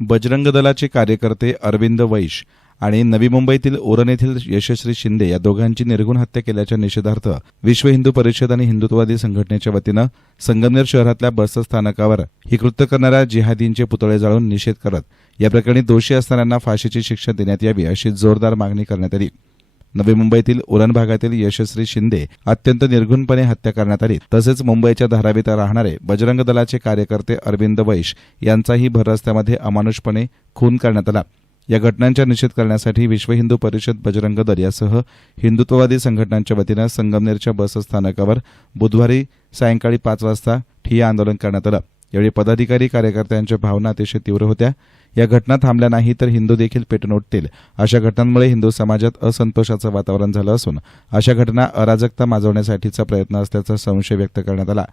बजरंग दलाचे कार्यकर्ते अरविंद वैश आणि नवी मुंबईतील ओरण येथील यशस्वी शिंदे या दोघांची निर्गुण हत्या केल्याच्या निषेधार्थ विश्व हिंदू परिषद आणि हिंदुत्ववादी संघटनेच्या वतीनं संगमनेर शहरातल्या बसस्थानकावर ही कृत्य करणाऱ्या जिहादींचे पुतळे जाळून निषेध करत या प्रकरणी दोषी असणाऱ्यांना फाशीची शिक्षा देण्यात यावी अशी जोरदार मागणी करण्यात आली. नवी मुंबईतील उरण भागातील यशस्वी शिंदे अत्यंत निर्घुणपणे हत्या करण्यात आली. तसेच मुंबईच्या धारावीत राहणारे बजरंग दलाचे कार्यकर्ते अरविंद वैश यांचाही भर रस्त्यामध्ये अमानुषपणे खून करण्यात आला. या घटनांचा निषेध करण्यासाठी विश्व हिंदू परिषद बजरंग दल यासह हिंदुत्ववादी संघटनांच्या वतीनं संगमनेरच्या बसस्थानकावर बुधवारी सायंकाळी पाच वाजता ठिय्या आंदोलन करण्यात आलं. यावेळी पदाधिकारी कार्यकर्त्यांच्या भावना अतिशय तीव्र होत्या. या घटना थांबल्या नाही तर हिंदू देखील पेटून उठतील. अशा घटनांमुळे हिंदू समाजात असंतोषाचं वातावरण झालं असून अशा घटना अराजकता माजवण्यासाठीचा प्रयत्न असल्याचा संशय व्यक्त करण्यात आला.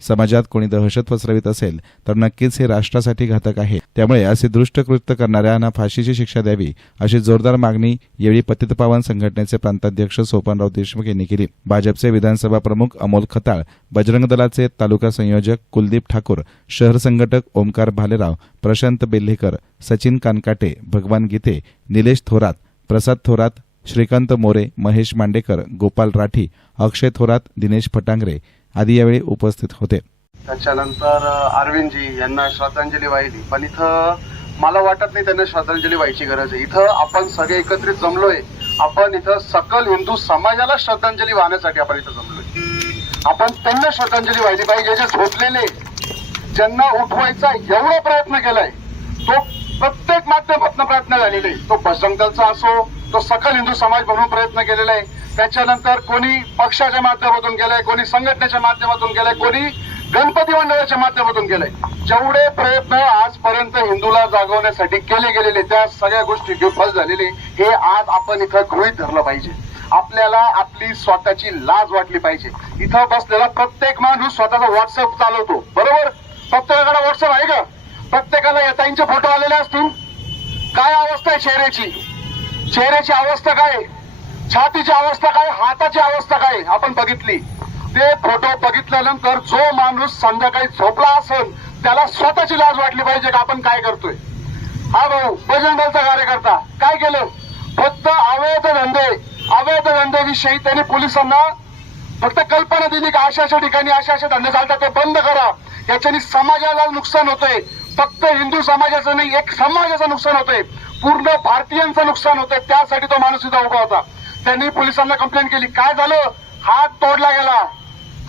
समाजात कोणी दहशत पसरवित असेल तर नक्कीच हे राष्ट्रासाठी घातक आहे. त्यामुळे असे दृष्टकृत्य करणाऱ्यांना फाशीची शिक्षा द्यावी अशी जोरदार मागणी यावेळी पतितपावन संघटनेचे प्रांताध्यक्ष सोपानराव देशमुख यांनी केली. भाजपचे विधानसभा प्रमुख अमोल खताळ बजरंग दलाचे तालुका संयोजक कुलदीप ठाकूर शहर संघटक ओमकार भालेराव प्रशांत बेल्हेकर सचिन कानकाटे भगवान गीते निलेश थोरात प्रसाद थोरात श्रीकांत मोरे महेश मांडेकर गोपाल राठी अक्षय थोरात दिनेश फटांगरे आदी यावेळी उपस्थित होते. त्याच्यानंतर अरविंदजी यांना श्रद्धांजली वाहिली. पण इथं मला वाटत नाही त्यांना श्रद्धांजली व्हायची गरज आहे. इथं आपण सगळे एकत्रित जमलोय. आपण इथं सकल हिंदू समाजाला श्रद्धांजली वाहण्यासाठी आपण इथं जमलोय. आपण त्यांना श्रद्धांजली वाहिली पाहिजे. जे झोपलेले ज्यांना उठवायचा एवढा प्रयत्न केलाय तो प्रत्येक माध्यमातून प्रयत्न झालेले. आहे. तो बजरंग दलचा असो तो सकल हिंदू समाज म्हणून प्रयत्न केलेला आहे. त्याच्यानंतर कोणी पक्षाच्या माध्यमातून गेलाय कोणी संघटनेच्या माध्यमातून गेलाय कोणी गणपती मंडळाच्या माध्यमातून गेलाय. जेवढे प्रयत्न आजपर्यंत हिंदूला जागवण्यासाठी केले गेलेले त्या सगळ्या गोष्टी विफल झालेले हे आज आपण इथं गृहीत धरलं पाहिजे. आपल्याला आपली स्वतःची लाज वाटली पाहिजे. इथं बसलेला प्रत्येक माणूस स्वतःचा व्हॉट्सअप चालवतो. बरोबर? प्रत्येकाकडे व्हॉट्सअप आहे का? प्रत्येकाला या ताईंचे फोटो आलेले असतील. काय अवस्था आहे चेहऱ्याची? चेहऱ्याची अवस्था काय? आहे? छातीची अवस्था काय हाताची अवस्था काय आपण बघितली. ते फोटो बघितल्यानंतर जो माणूस संध्याकाळी झोपला असेल त्याला स्वतःची लाज वाटली पाहिजे का आपण काय करतोय? हा भाऊ बजरंग दलचा कार्यकर्ता काय केलं? फक्त अवैध धंदे अवैध धंद्याविषयी त्यांनी पोलिसांना फक्त कल्पना दिली की अशा अशा ठिकाणी अशा अशा धंदे चालतात ते बंद करा. याच्यानी समाजाला नुकसान होतंय. फक्त हिंदू समाजाचं नाही एक समाजाचं नुकसान होतंय. पूर्ण भारतीयांचं नुकसान होतंय. त्यासाठी तो माणूस इथं उभा होता. त्यांनी पोलिसांना कंप्लेंट केली. काय झालं? हात तोडला गेला.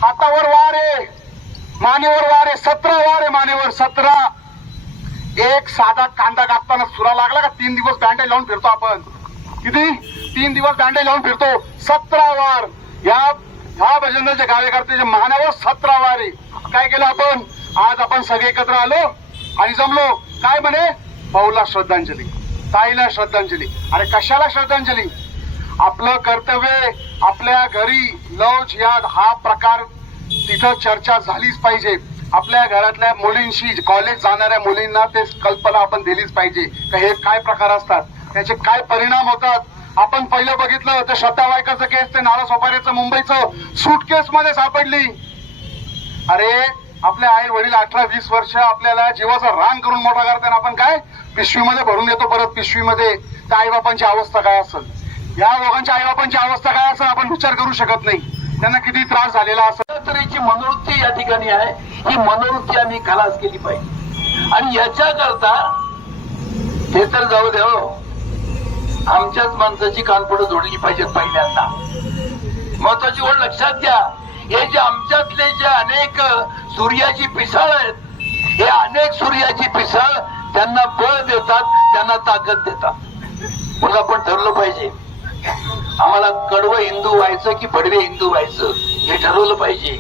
हातावर वार आहे. मानेवर वार आहे. सतरा वार आहे मानेवर. सतरा. एक साधा कांदा कापताना सुरा लागला का? तीन दिवस दांडे लावून फिरतो आपण. किती? तीन दिवस दांडे लावून फिरतो. सतरा वार. या ह्या भजनाच्या कार्यकर्त्याच्या मानावर सतरा वार आहे. काय केलं आपण? आज आपण सगळे एकत्र आलो आणि जमलो. काय म्हणे? भाऊला श्रद्धांजली. ताईला श्रद्धांजली. अरे कशाला श्रद्धांजली? आपलं कर्तव्य आपल्या घरी लव जिहाद हा प्रकार तिथं चर्चा झालीच पाहिजे. आपल्या घरातल्या मुलींशी कॉलेज जाणाऱ्या मुलींना ते कल्पना आपण दिलीच पाहिजे. का हे काय प्रकार असतात? त्याचे काय परिणाम होतात? आपण पहिलं बघितलं तर श्रद्धा वायकरचं केस ते नाला सोपाऱ्याचं मुंबईचं सुटकेस मध्ये सापडली. अरे आपले आई वडील अठरा वीस वर्ष आपल्याला जीवाचा रान करून मोठा करताना आपण काय? पिशवीमध्ये भरून येतो परत पिशवीमध्ये. त्या आई बापांची अवस्था काय असेल? या दोघांच्या आईबापांची अवस्था काय असं आपण विचार करू शकत नाही. त्यांना किती त्रास झालेला असेल तऱ्हेची मनोवृत्ती या ठिकाणी आहे. ही मनोवृत्ती आम्ही खलास केली पाहिजे. आणि याच्याकरता हे तर जाऊ दे हो. आमच्याच माणसाची कानपुढं जोडली पाहिजेत पहिल्यांदा. महत्वाची ओढ लक्षात घ्या. हे जे आमच्यातले जे अनेक सूर्याची पिसाळ आहेत हे अनेक सूर्याची पिसाळ त्यांना बळ देतात त्यांना ताकद देतात. मग आपण ठरलं पाहिजे. आम्हाला कडवं हिंदू व्हायचं की भडवे हिंदू व्हायचं? हे ठरवलं पाहिजे.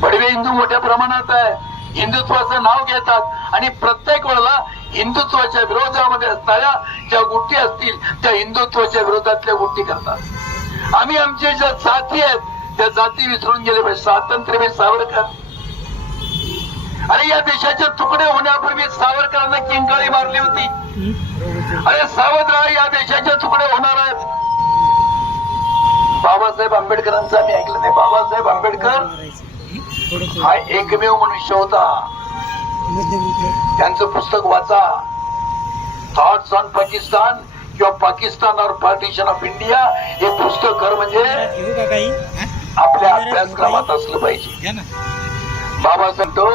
भडवे हिंदू मोठ्या प्रमाणात आहे. हिंदुत्वाचं नाव घेतात. आणि प्रत्येक वेळेला हिंदुत्वाच्या विरोधामध्ये असणाऱ्या ज्या गोष्टी असतील त्या हिंदुत्वाच्या विरोधातल्या गोष्टी करतात. आम्ही आमचे ज्या जाती आहेत त्या जाती विसरून गेले पाहिजे. स्वातंत्र्यवीर सावरकर. अरे या देशाचे तुकडे होण्यापूर्वी सावरकरांना किंकाळी मारली होती. अरे सावध राहा या देशाचे तुकडे होणार आहेत. बाबासाहेब आंबेडकरांचं आम्ही ऐकलं नाही. बाबासाहेब आंबेडकर हा एकमेव मनुष्य होता. त्यांचं पुस्तक वाचा. थॉट्स ऑन पाकिस्तान किंवा पाकिस्तान और पार्टिशन ऑफ इंडिया हे पुस्तक खरं म्हणजे? आपल्या अभ्यासक्रमात असलं पाहिजे. बाबा सांगतो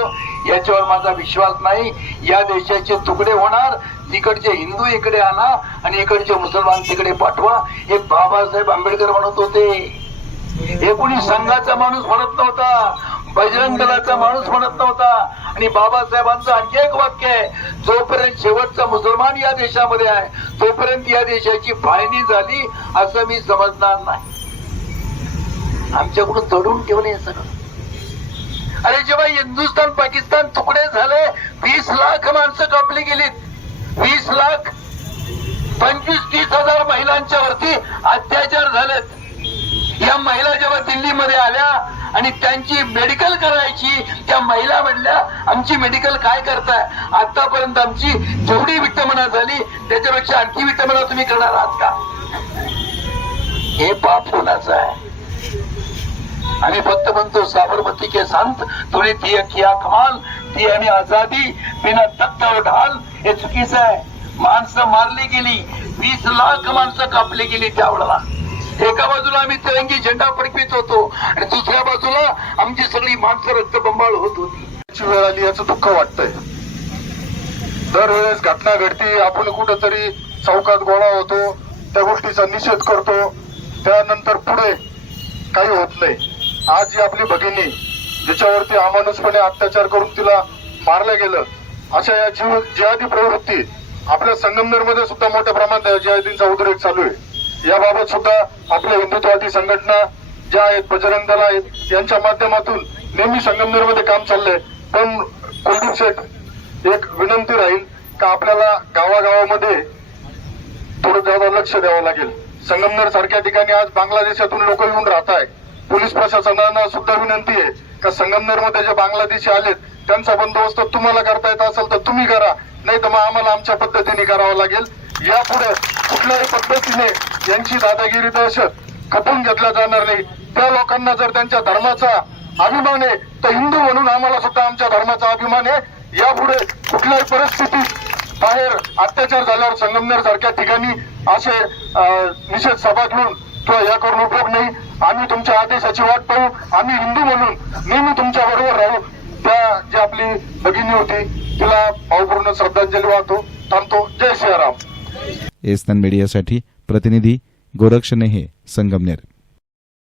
याच्यावर माझा विश्वास नाही या देशाचे तुकडे होणार तिकडचे हिंदू इकडे आणा आणि इकडचे मुसलमान तिकडे पाठवा. हे बाबासाहेब आंबेडकर म्हणत होते. हे संघाचा माणूस म्हणत नव्हता बजरंग दलाचा माणूस म्हणत नव्हता. आणि बाबासाहेबांचं आणखी एक वाक्य आहे जोपर्यंत शेवटचा मुसलमान या देशामध्ये आहे तोपर्यंत या देशाची फाळणी झाली असं मी समजणार नाही. आमच्याकडून तडून ठेवले हे सगळं. अरे जेव्हा हिंदुस्थान पाकिस्तान तुकडे झाले वीस लाख माणसं कापली गेलीत. वीस लाख पंचवीस तीस हजार महिलांच्या वरती अत्याचार झालेत. या महिला जेव्हा दिल्लीमध्ये आल्या आणि त्यांची मेडिकल करायची त्या महिला म्हणल्या आमची मेडिकल काय करताय? आतापर्यंत आमची जेवढी विटमना झाली त्याच्यापेक्षा आणखी विटमना तुम्ही करणार आहात का? हे पाप कोणाचं आहे? आम्ही फक्त म्हणतो साबरमती के संत तुने ती किया कमाल ती आणि आझादी बिना तख्त ढाल हे। चुकीचं आहे माणसं मारली गेली वीस लाख माणसं कापली गेली त्यावेळेला एका बाजूला आम्ही तिरंगी झेंडा फडकवित होतो आणि दुसऱ्या बाजूला आमची सगळी माणसं रक्तबंबाळ होत होती. वेळ आली याचं दुःख वाटतंय. दरवेळेस घटना घडते आपण कुठंतरी चौकात गोळा होतो त्या गोष्टीचा निषेध करतो. त्यानंतर पुढे काही होत नाही. आज जी आपली भगिनी जिच्यावरती अमानुषपणे अत्याचार करून तिला मारलं गेलं अशा या जीव जिहादी प्रवृत्ती आपल्या संगमनेरमध्ये सुद्धा मोठ्या प्रमाणात जिहादींचा उद्रेक चालू आहे. याबाबत सुद्धा आपल्या हिंदुत्ववादी संघटना ज्या आहेत बजरंग दल आहेत यांच्या माध्यमातून नेहमी संगमनेरमध्ये काम चाललंय. पण कुलदीप शेठ एक विनंती राहील का आपल्याला गावागावामध्ये थोडं जादा लक्ष द्यावं लागेल? संगमनेर सारख्या ठिकाणी आज बांगलादेशातून लोक येऊन राहत आहेत पोलीस प्रशासनानं सुद्धा विनंती आहे का संगमनेरमध्ये जे बांगलादेशी आलेत त्यांचा बंदोबस्त तुम्हाला करता येत असेल तर तुम्ही करा. नाही तर मग आम्हाला आमच्या पद्धतीने करावं लागेल. यापुढे कुठल्याही पद्धतीने यांची दादागिरी दहशत खपून घेतला जाणार नाही. त्या लोकांना जर त्यांच्या धर्माचा अभिमान आहे तर हिंदू म्हणून आम्हाला सुद्धा आमच्या धर्माचा अभिमान आहे. यापुढे कुठल्याही परिस्थितीत बाहेर अत्याचार झाल्यावर संगमनेर सारख्या ठिकाणी असे निषेध सभा घेऊन किंवा या करून उपयोग नाही आम्ही तुमच्या आदेशाची वाट पाहू आम्ही हिंदू म्हणून नेहमी तुमच्या बरोबर राहू. त्या जी आपली भगिनी होती तिला भावपूर्ण श्रद्धांजली वाहतो थांबतो. जय श्रीराम. एस्तान मीडियासाठी प्रतिनिधी गोरक्ष नेहे संगमनेर.